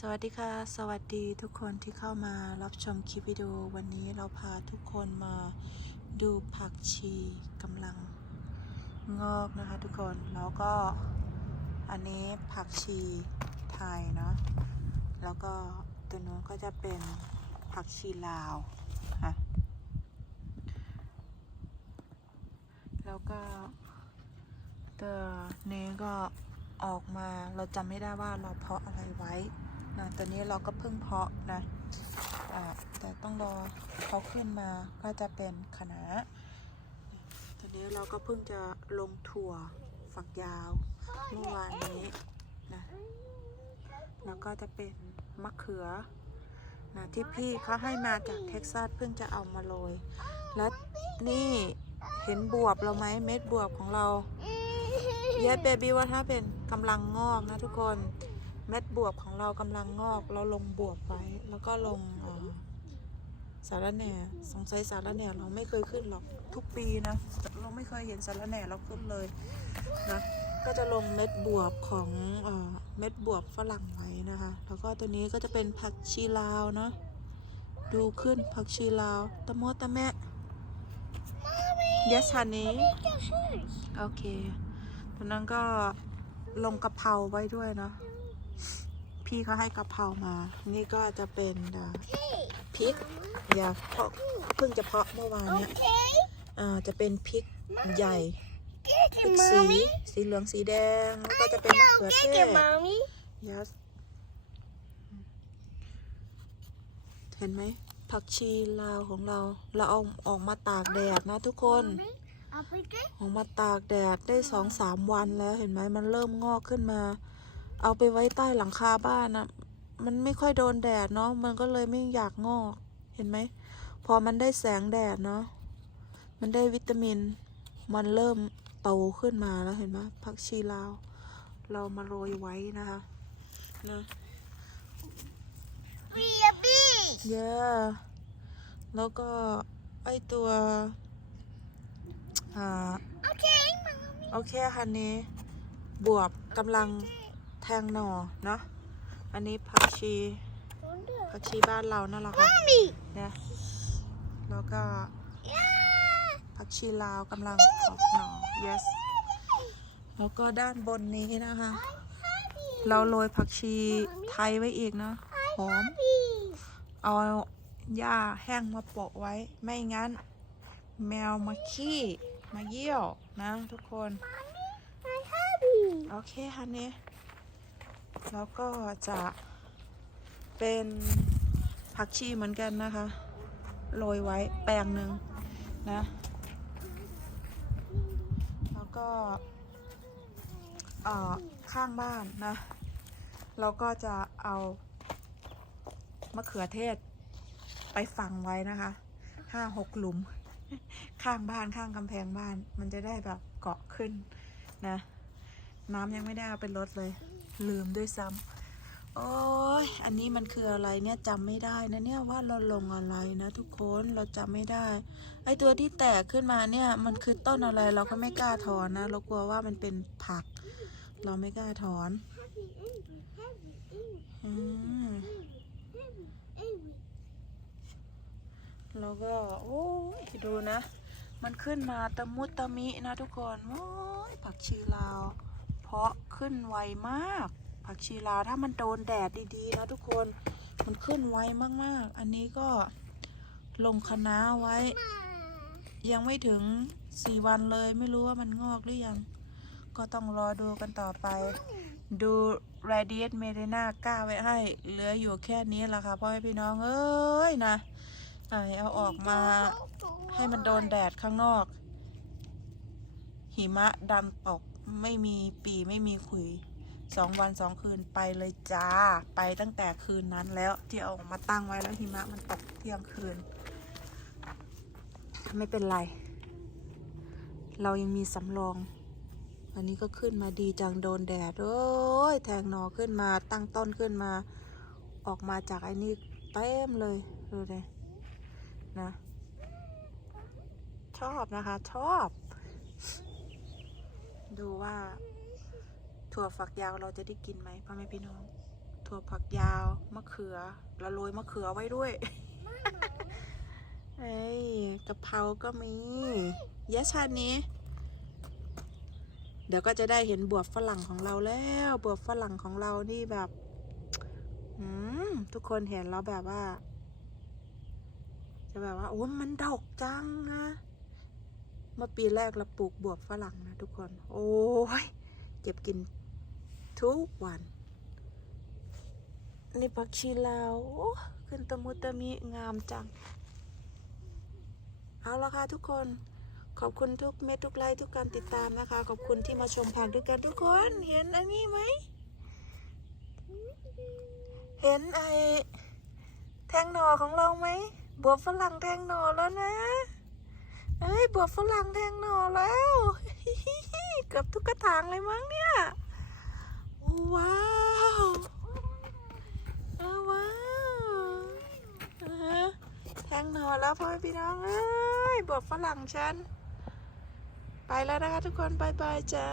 สวัสดีค่ะ สวัสดีทุกคนที่เข้ามารับชมคลิปวิดีโอวันนี้เราพาทุกคนมาดูผักชีกำลังงอกนะคะทุกคนแล้วก็อันนี้ผักชีไทยเนาะแล้วก็ตัวนู้นก็จะเป็นผักชีลาวค่ะแล้วก็ตัวนี้ก็ออกมาเราจำไม่ได้ว่าเราเพาะอะไรไว้ นะตัวนี้เราก็เพิ่งเพาะนะแต่ต้องรอเขาขึ้นมาก็จะเป็นคะน้าตัวนี้เราก็เพิ่งจะลงถั่วฝักยาวเมื่อวานนี้นะแล้วก็จะเป็นมะเขือนะที่พี่เขาให้มาจากเท็กซัสเพิ่งจะเอามาโรย แล้วนี่เห็นบวบเราไหมเม็ดบวบของเรา เยสเบบี้ว่าถ้าเป็นกำลังงอกนะทุกคน เม็ดบวบของเรากำลังงอก เราลงบวบไว้ แล้วก็ลงเอ่อสารแหน่สงสัยสารแหน่เราไม่เคยขึ้นหรอกทุกปีนะ เราไม่เคยเห็นสารแหน่เราขึ้นเลยนะก็จะลงเม็ดบวบของเอ่อเม็ดบวบฝรั่งไว้นะคะ แล้วก็ตัวนี้ก็จะเป็นผักชีลาวเนาะดูขึ้นผักชีลาวตะโมตะแม่ yes honey โอเคตอนนั้นก็ลงกะเพราไว้ด้วยเนาะ พี่เขาให้กะเพรามา นี่ก็จะเป็นอ่าพริกอย่าเพาะเพิ่งจะเพาะเมื่อวานเนี่ยอ่าจะเป็นพริกใหญ่พริกสีสีเหลืองสีแดงแล้วก็จะเป็นมะเขือเทศ mommy. ยัสเห็นไหมผักชีลาวของเรา เราเอาออกมาตากแดดนะทุกคน I'll pick it. ออกมาตากแดดได้สองสามวันแล้วเห็นไหมมันเริ่มงอกขึ้นมา เอาไปไว้ใต้หลังคาบ้านนะมันไม่ค่อยโดนแดดเนาะ มันก็เลยไม่อยากงอก เห็นไหม พอมันได้แสงแดดเนาะ มันได้วิตามิน มันเริ่มโตขึ้นมาแล้วเห็นไหมผักชีลาว เรามาโรยไว้นะคะนะ Be a bee. เยอะแล้วก็ไอตัวอ่า Okay, mommy. โอเคคันนี้บวบกำลัง แทงหน่อเนาะอันนี้ผักชีผักชีบ้านเรานั่นแหละค่ะ Mommy. เนี่ยแล้วก็ Yeah. ผักชีลาวกำลังออกหน่อ yes แล้วก็ด้านบนนี้นะคะ เราโรยผักชีไทยไว้อีกเนาะหอมเอาหญ้าแห้งมาโปะไว้ ไม่งั้น แมวมาขี้มาเยี่ยวนะทุกคน My hubby. โอเคฮันนี่ แล้วก็จะเป็นผักชีเหมือนกันนะคะ โรยไว้แปลงหนึ่งนะ แล้วก็ข้างบ้านนะ เราก็จะเอามะเขือเทศไปฝังไว้นะคะ ห้าหกหลุม ข้างบ้านข้างกำแพงบ้าน มันจะได้แบบเกาะขึ้นนะ น้ำยังไม่ได้เอาไปลดเลย ลืมด้วยซ้ำโอ้ยอันนี้มันคืออะไรเนี่ยจำไม่ได้นะเนี่ยว่าเราลงอะไรนะ ทุกคนเราจำไม่ได้ ไอตัวที่แตกขึ้นมาเนี่ย มันคือต้นอะไรเราก็ไม่กล้าถอนนะ เรากลัวว่ามันเป็นผัก เราไม่กล้าถอนอแล้วก็โอ้ยดูนะ มันขึ้นมาตะมุตะมินะทุกคนโอ้ยผักชีลาว เพาะขึ้นไวมาก ผักชีลาวถ้ามันโดนแดดดีๆนะทุกคนมันขึ้นไวมากๆ อันนี้ก็ลงคะน้าไว้ ยังไม่ถึงสี่วันเลยไม่รู้ว่ามันงอกหรือยัง ก็ต้องรอดูกันต่อไป ดู radiate m e r i n a ก้าไว้ให้ เหลืออยู่แค่นี้แหละค่ะพ่อแม่พี่น้องเอ้ยนะอะเอาออกมาให้มันโดนแดดข้างนอก หิมะดำตก ไม่มีปีไม่มีขุยสองวันสองคืนไปเลยจ้า ไปตั้งแต่คืนนั้นแล้วที่เอาออกมาตั้งไว้แล้วหิมะมันตกเที่ยงคืน ไม่เป็นไร เรายังมีสำรองอันนี้ก็ขึ้นมาดีจังโดนแดด โอ้ยแทงหนอขึ้นมาตั้งต้นขึ้นมา ออกมาจากไอ้นี่เต็มเลย ดูเลยนะ ชอบนะคะ ชอบ ดูว่า ถั่วฝักยาวเราจะได้กินไหมพ่อแม่พี่น้อง ถั่วถั่วผักยาวมะเขือเราโรยมะเขือไว้ด้วยเอ้ยกะเพราก็มียะชานี้ เดี๋ยวก็จะได้เห็นบวบฝรั่งของเราแล้วบวบฝรั่งของเรานี่แบบอืมทุกคนเห็นแล้วแบบว่า จะแบบว่าโอ้ยมันดอกจังนะ เมื่อปีแรกเราปลูกบวบฝรั่งนะทุกคน โอ้ยเก็บกินทุกวัน นี่ผักชีลาวขึ้นตะมุตะมิงามจัง เอาละค่ะทุกคน ขอบคุณทุกเม็ดทุกไลค์ทุกการติดตามนะคะ ขอบคุณที่มาชมผ่านด้วยกันทุกคน เห็นอันนี้ไหม เห็นไอแทงหนอของเราไหม บวบฝรั่งแทงหนอแล้วนะ เอ้ยบวบฝรั่งแทงหน่อแล้วเกือบทุกกระถางเลยมั้งเนี่ย ว้าวว้าวอ่าฮะแทงหน่อแล้วพ่อพี่น้องเอ้ยบวบฝรั่งฉัน ไปแล้วนะคะทุกคนบายบายจ้า